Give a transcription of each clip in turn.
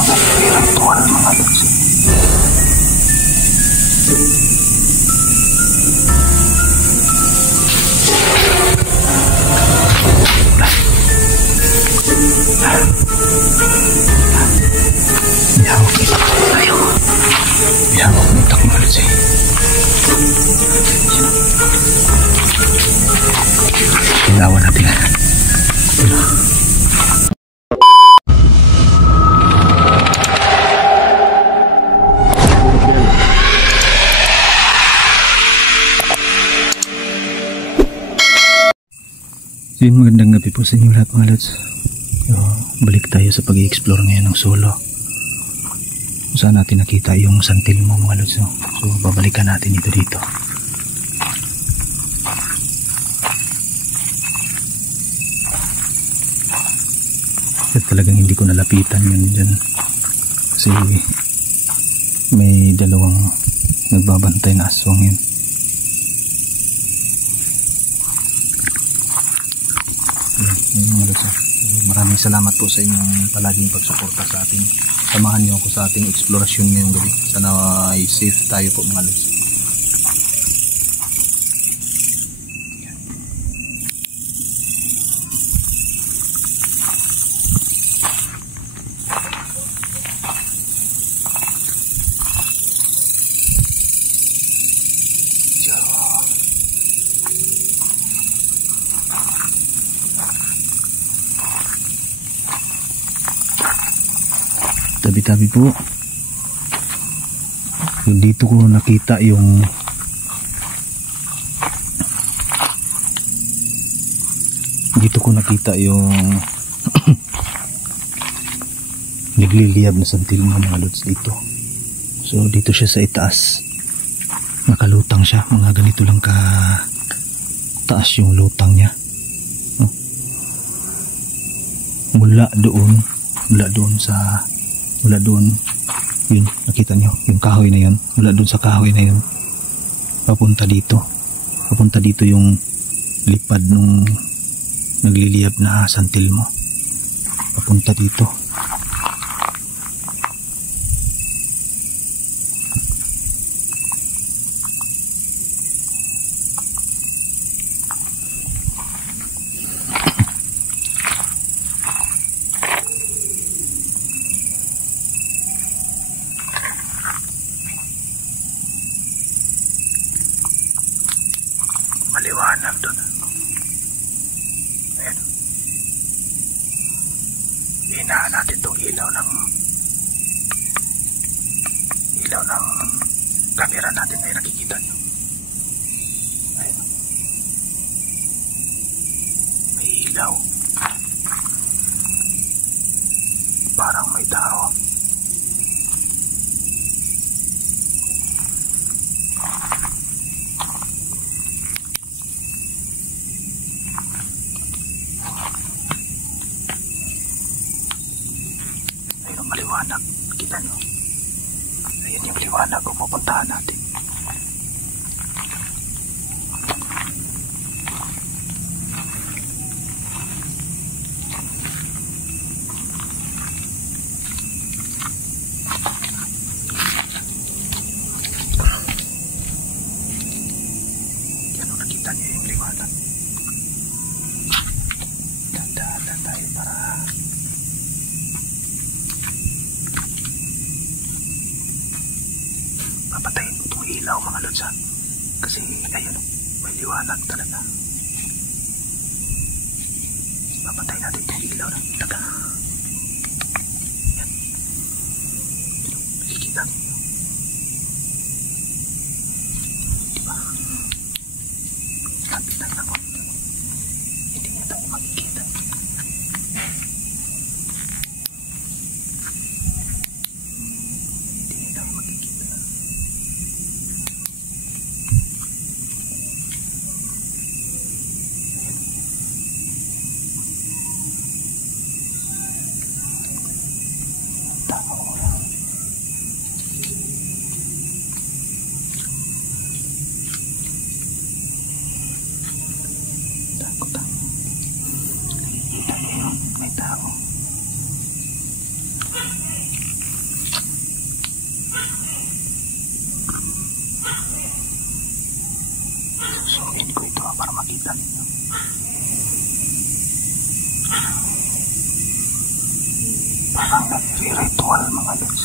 spiritual mga lods. Bihawak kita mga lods eh. Ilawan natin. Yun, magandang gabi po sa inyo lahat mga lods. So, balik tayo sa pag-i-explore ngayon ng solo. Kung saan natin nakita yung San Telmo mga lods. So babalikan natin ito dito. At talagang hindi ko nalapitan yun dyan. Kasi may dalawang nagbabantay na aswang yun. Mga lods, maraming salamat po sa inyong palaging pagsuporta sa atin. Samahan niyo ako sa ating eksplorasyon ngayong gabi. Sana ay safe tayo po mga lods. Tabi-tabi po. Dito ko nakita yung nagliliyab na San Telmo mga lods dito. So dito siya sa itaas. Nakalutang siya. Mga ganito lang ka taas yung lutang niya. Mula doon yun, nakita nyo yung kahoy na yun, mula doon sa kahoy na yun papunta dito yung lipad nung nagliliyab na San Telmo, papunta dito. Maliwanag doon. Ayan. Hinaan natin itong ilaw ng camera natin. Ay nakikita nyo. Ayan. May ilaw. Parang may tao. Maliwanag, kita nyo. Ayan yung liwanag kung pupuntahan natin. Yan o, nakita nyo yung liwanag. Tanda tayo para papatayin ko itong ilaw mga lods, kasi ayun, may liwanag talaga. Papatayin natin itong ilaw na taga. Yan, nakikita ninyo, diba? Lapit lang ako, hindi niya tayo makikita. May tao. Parang nagre-ritual mga lods.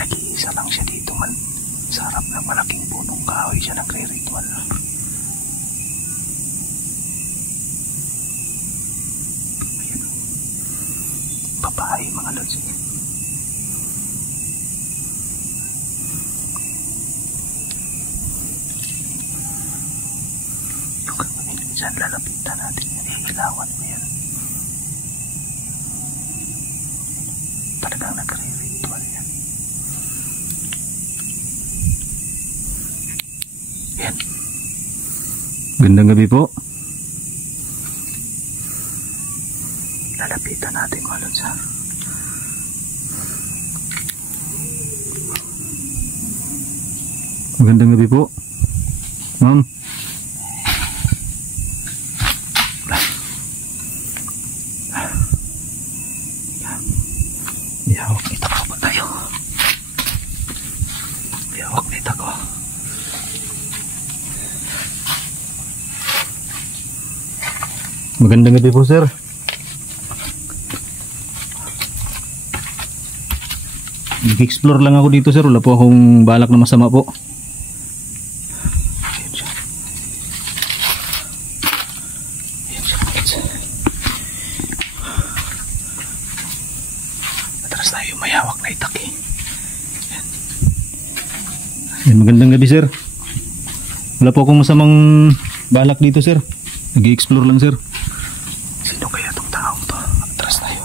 Nag-iisa lang siya dito man. Sa harap ng malaking punong kahoy siya nagre-ritual. Ayan. Babae mga lods. Diyan lalapitan natin yan. Ilawan mo yan. Talagang nagre-ritual yan. Yan. Gandang gabi po. Lalapitan natin mga lods ha. Magandang gabi po. Ma'am. Biyawak nita ko ba tayo? Biyawak nita ko. Magandang gabi po sir. Nag-explore lang ako dito sir. Wala po akong balak na masama po. Atras tayo mayawak na itak eh. Yan, magandang gabi sir. Wala po akong masamang balak dito sir. Nag-explore lang sir. Sino kaya itong taong to? Atras tayo.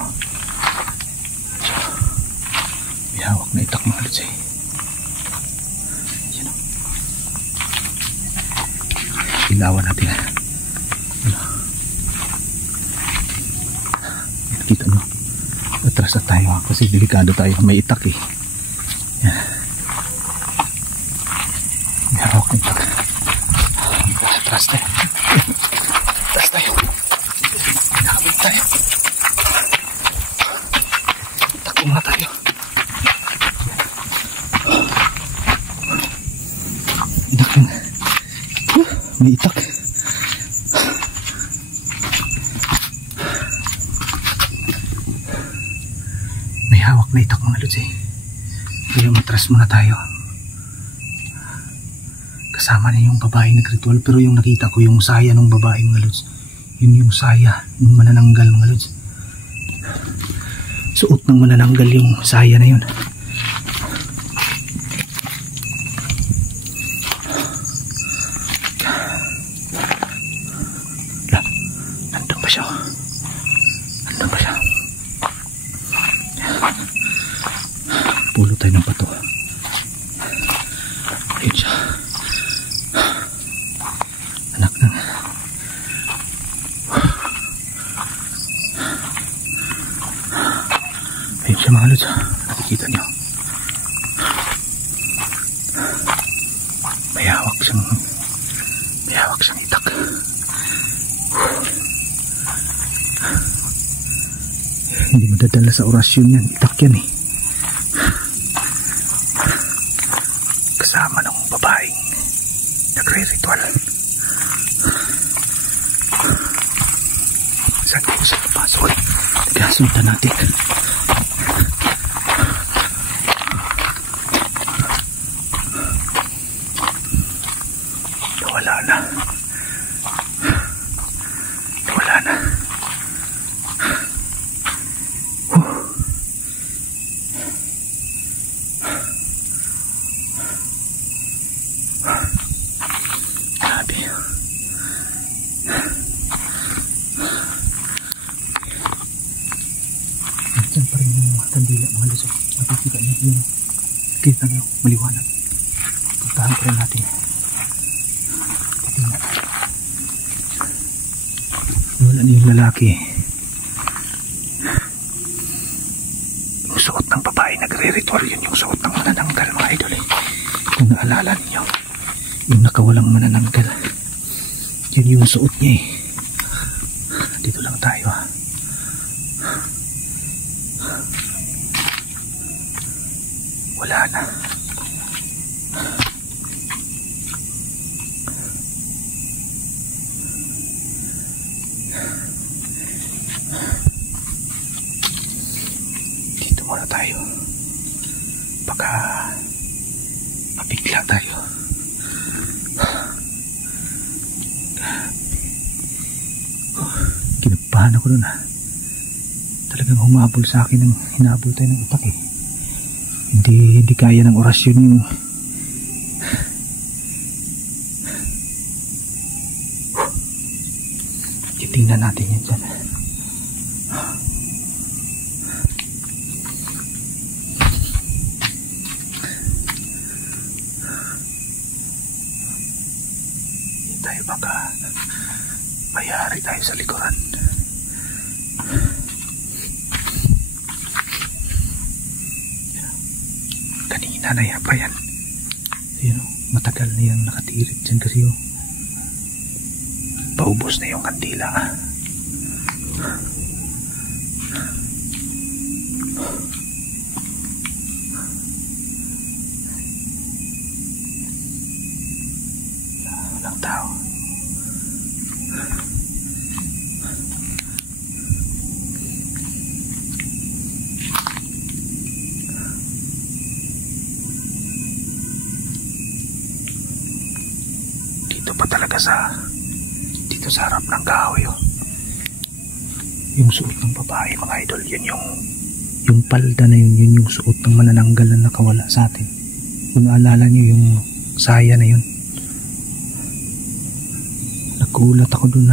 Mayawak na itak mga lods eh. Yan o. Ilawan natin ha. Kita nyo, atras na tayo kasi delikado tayo, may itak eh. Yan. May hawak ng itak. Atras tayo. Atras tayo. Nakabit tayo. Takbo nga tayo. Itak yun. May itak. Hawak na itak mga lods eh. Kaya matras muna tayo. Kasama na yung babae nagritual. Pero yung nakita ko yung saya ng babae mga lods. Yun yung saya ng manananggal mga lods. Suot ng manananggal yung saya na yun. Nandun pa siya. Nandun pa siya. Pulo tayo ng pato. Ayun siya. Anak ng ayun siya mga lods. Nakikita nyo. May hawak siyang itak. Hindi madadala sa orasyon yan. Itak yan eh. Kasama ng babaeng nagre-ritual. Saan tayo sa papasok? Nagkasunta natin. Nawala na. Nawala na. Diyan pa rin yung mga kandila mga lods. Nakikita niyo yung kita niyo maliwanag. Puntahan pa rin natin. Tingnan. Wala na yung lalaki. Yung suot ng babae nagre-ritual, yun yung suot ng manananggal mga idol eh. Kung naalala niyo, yung nakawalang manananggal, yun yung suot niya eh. Dito lang tayo ha. Wala na. tayo. Baka mabigla tayo. Kinabahan ako dun Talagang humabol sa akin ng hinabol tayo ng utak Hindi kaya ng orasyon yung titingnan natin yan dyan. Tayo baka mayari tayo sa likuran. Kanina na yan pa yan. Matagal na yan nakatirit dyan kasi paubos na yung kandila. Walang tao. Dito pa talaga dito sa harap ng kahoy yung suot ng babae, mga idol. Yun yung palda na yun yung suot ng manananggal na nakawala sa atin. Kung naalala nyo yung saya na yun, nagulat ako dun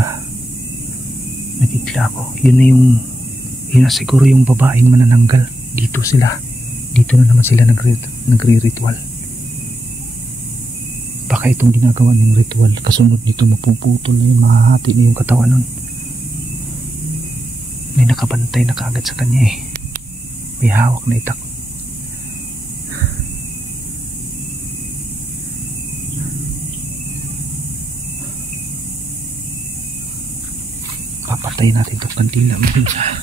nabigla ako. Yun na siguro yung babaeng manananggal. Dito na naman sila nagre-ritual. Baka itong ginagawa ng ritual, kasunod nito mapuputol na yun, mahahati na yung katawan nun. May nakabantay na kaagad sa kanya may hawak na itak. Papatay natin itong kandila minsan.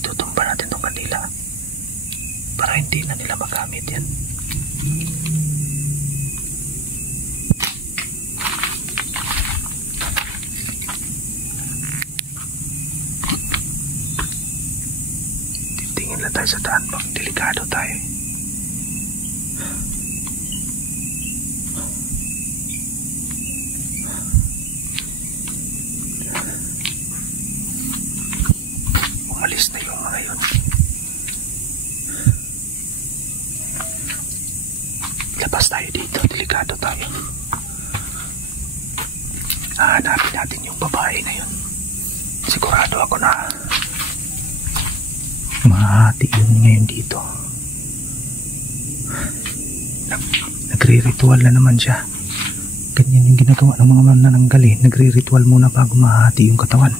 Tutumba natin itong kandila para hindi na nila magamit yan. Titingin lang tayo sa daan pag delikado tayo. Umalis na yung mga yun. Labas tayo dito, delikado tayo. Hahanapin natin yung babae na yun. Sigurado ako na mahati yun ngayon dito. Nagre-ritual na naman siya. Ganyan yung ginagawa ng mga manananggal Nagre-ritual muna bago mahati yung katawan.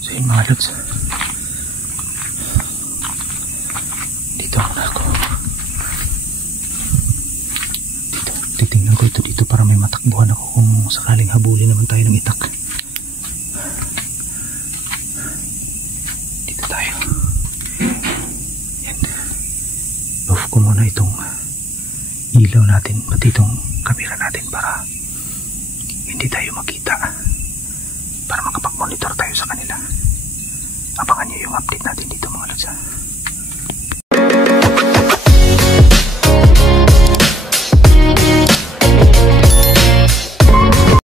So yun mga lods, dito muna ako. Titingnan ko ito dito para may matakbuhan ako kung sakaling habulin naman tayo ng itak. Dito tayo. Yan. Off ko muna itong ilaw natin, pati itong camera natin para hindi tayo makita, para makapag-monitor tayo sa kanila. Abangan nyo yung update natin dito mga lods.